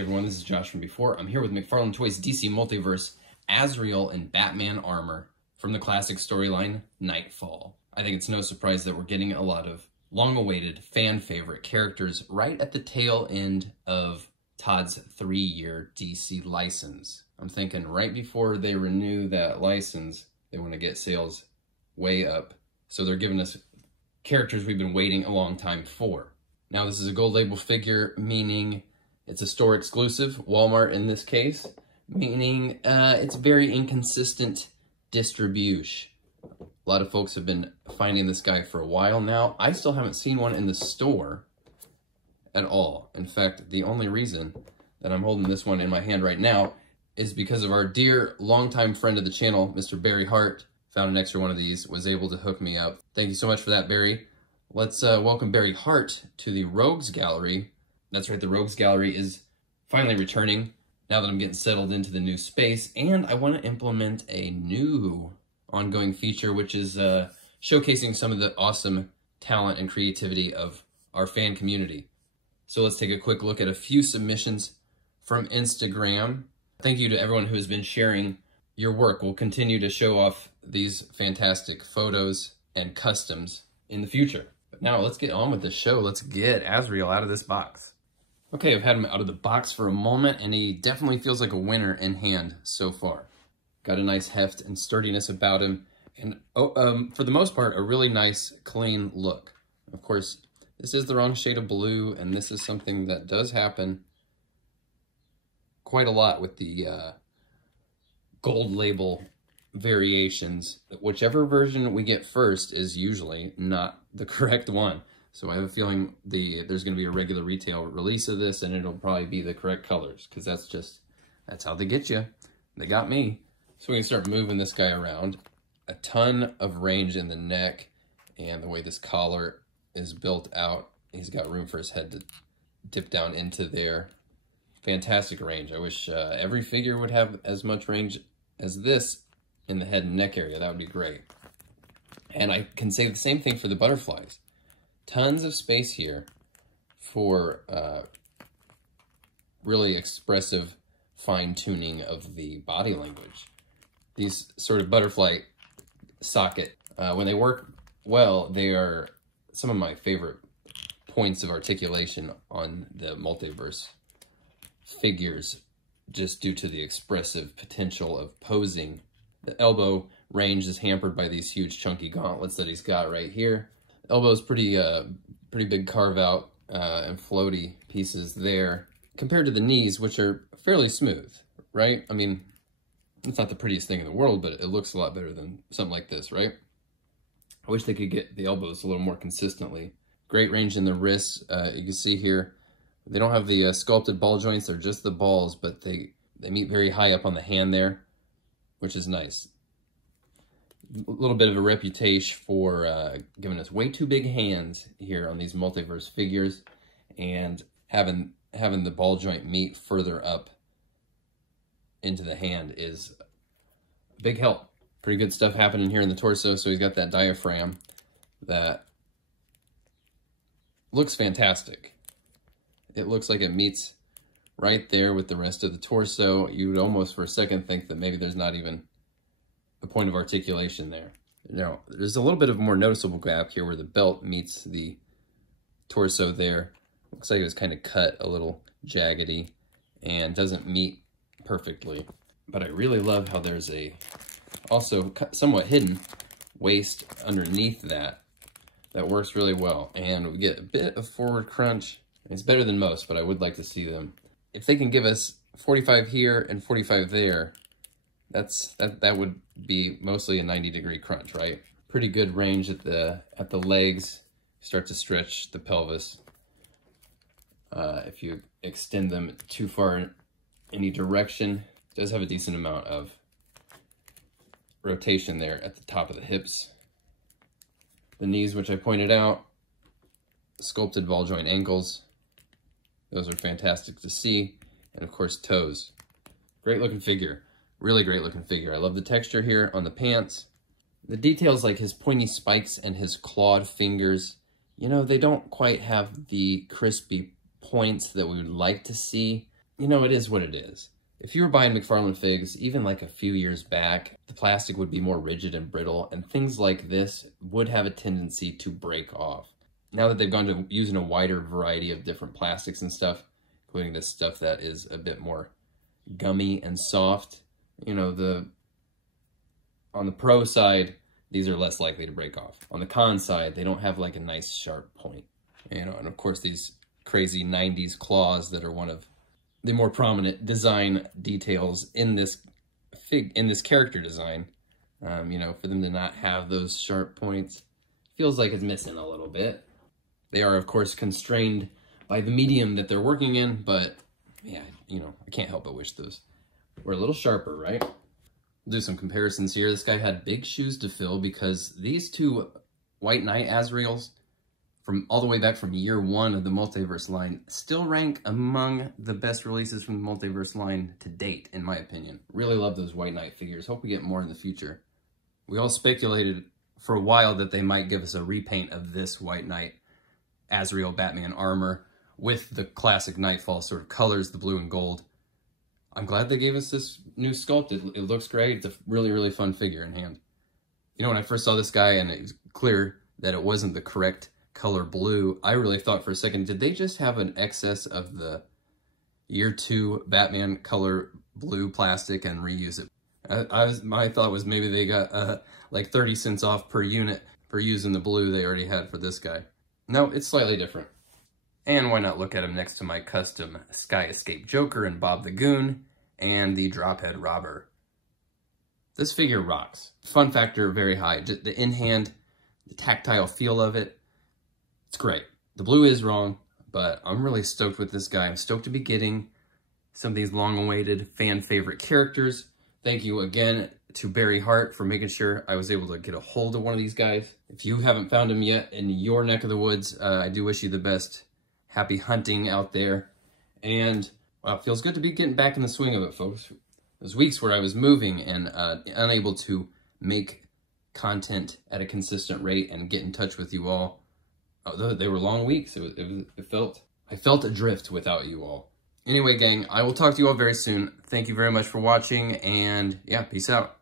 Hey everyone, this is Josh from Before. I'm here with McFarlane Toys DC Multiverse, Azrael in Batman armor from the classic storyline, Knightfall. I think it's no surprise that we're getting a lot of long-awaited fan favorite characters right at the tail end of Todd's 3-year DC license. I'm thinking right before they renew that license, they want to get sales way up. So they're giving us characters we've been waiting a long time for. Now this is a gold label figure, meaning it's a store exclusive, Walmart in this case, meaning it's very inconsistent distribution. A lot of folks have been finding this guy for a while now. I still haven't seen one in the store at all. In fact, the only reason that I'm holding this one in my hand right now is because of our dear longtime friend of the channel, Mr. Barry Hart. Found an extra one of these, was able to hook me up. Thank you so much for that, Barry. Let's welcome Barry Hart to the Rogues Gallery. That's right, the Rogues Gallery is finally returning now that I'm getting settled into the new space, and I want to implement a new ongoing feature, which is showcasing some of the awesome talent and creativity of our fan community. So let's take a quick look at a few submissions from Instagram. Thank you to everyone who has been sharing your work. We'll continue to show off these fantastic photos and customs in the future. But now let's get on with the show. Let's get Azrael out of this box. Okay, I've had him out of the box for a moment, and he definitely feels like a winner in hand so far. Got a nice heft and sturdiness about him, and for the most part, a really nice, clean look. Of course, this is the wrong shade of blue, and this is something that does happen quite a lot with the gold label variations. Whichever version we get first is usually not the correct one. So I have a feeling there's going to be a regular retail release of this, and it'll probably be the correct colors, because that's how they get you. They got me. So we can start moving this guy around. A ton of range in the neck, and the way this collar is built out, he's got room for his head to dip down into there. Fantastic range. I wish every figure would have as much range as this in the head and neck area. That would be great. And I can say the same thing for the butterflies. Tons of space here for really expressive fine-tuning of the body language. These sort of butterfly socket, when they work well, they are some of my favorite points of articulation on the Multiverse figures, just due to the expressive potential of posing. The elbow range is hampered by these huge chunky gauntlets that he's got right here. Elbow's pretty big carve out and floaty pieces there, compared to the knees, which are fairly smooth, right? I mean, it's not the prettiest thing in the world, but it looks a lot better than something like this, right? I wish they could get the elbows a little more consistently. Great range in the wrists. You can see here, they don't have the sculpted ball joints, they're just the balls, but they meet very high up on the hand there, which is nice. A little bit of a reputation for giving us way too big hands here on these Multiverse figures, and having the ball joint meet further up into the hand is a big help. Pretty good stuff happening here in the torso. So he's got that diaphragm that looks fantastic. It looks like it meets right there with the rest of the torso. You would almost for a second think that maybe there's not even a point of articulation there. Now, there's a little bit of a more noticeable gap here where the belt meets the torso there. Looks like it was kind of cut a little jaggedy and doesn't meet perfectly. But I really love how there's a also somewhat hidden waist underneath that works really well. And we get a bit of forward crunch. It's better than most, but I would like to see them. If they can give us 45 here and 45 there, that would be mostly a 90-degree crunch, right? Pretty good range at the legs. Start to stretch the pelvis. If you extend them too far in any direction, it does have a decent amount of rotation there at the top of the hips. The knees, which I pointed out, sculpted ball joint ankles. Those are fantastic to see. And of course, toes. Great looking figure. Really great looking figure. I love the texture here on the pants. The details like his pointy spikes and his clawed fingers, you know, they don't quite have the crispy points that we would like to see. you know, it is what it is. If you were buying McFarlane figs, even like a few years back, the plastic would be more rigid and brittle, and things like this would have a tendency to break off. Now that they've gone to using a wider variety of different plastics and stuff, including this stuff that is a bit more gummy and soft, you know, on the pro side, these are less likely to break off. On the con side, they don't have like a nice sharp point. You know, and of course these crazy 90s claws that are one of the more prominent design details in this character design. You know, for them to not have those sharp points feels like it's missing a little bit. They are, of course, constrained by the medium that they're working in, but yeah, you know, I can't help but wish those were a little sharper, right? We'll do some comparisons here. This guy had big shoes to fill because these two White Knight Azraels, from all the way back from year one of the Multiverse line, still rank among the best releases from the Multiverse line to date, in my opinion. Really love those White Knight figures. Hope we get more in the future. We all speculated for a while that they might give us a repaint of this White Knight Azrael Batman armor with the classic Knightfall sort of colors, the blue and gold. I'm glad they gave us this new sculpt. It looks great. It's a really, really fun figure in hand. You know, when I first saw this guy and it was clear that it wasn't the correct color blue, I really thought for a second, did they just have an excess of the year 2 Batman color blue plastic and reuse it? My thought was maybe they got like 30 cents off per unit for using the blue they already had for this guy. No, it's slightly different. And why not look at him next to my custom Sky Escape Joker and Bob the Goon and the Drophead Robber. This figure rocks. Fun factor very high. Just the in-hand, the tactile feel of it, it's great. The blue is wrong, but I'm really stoked with this guy. I'm stoked to be getting some of these long-awaited fan favorite characters. Thank you again to Barry Hart for making sure I was able to get a hold of one of these guys. If you haven't found him yet in your neck of the woods, I do wish you the best. Happy hunting out there. And well, it feels good to be getting back in the swing of it, folks. Those weeks where I was moving and unable to make content at a consistent rate and get in touch with you all. Although they were long weeks, I felt adrift without you all. Anyway, gang, I will talk to you all very soon. Thank you very much for watching, and yeah, peace out.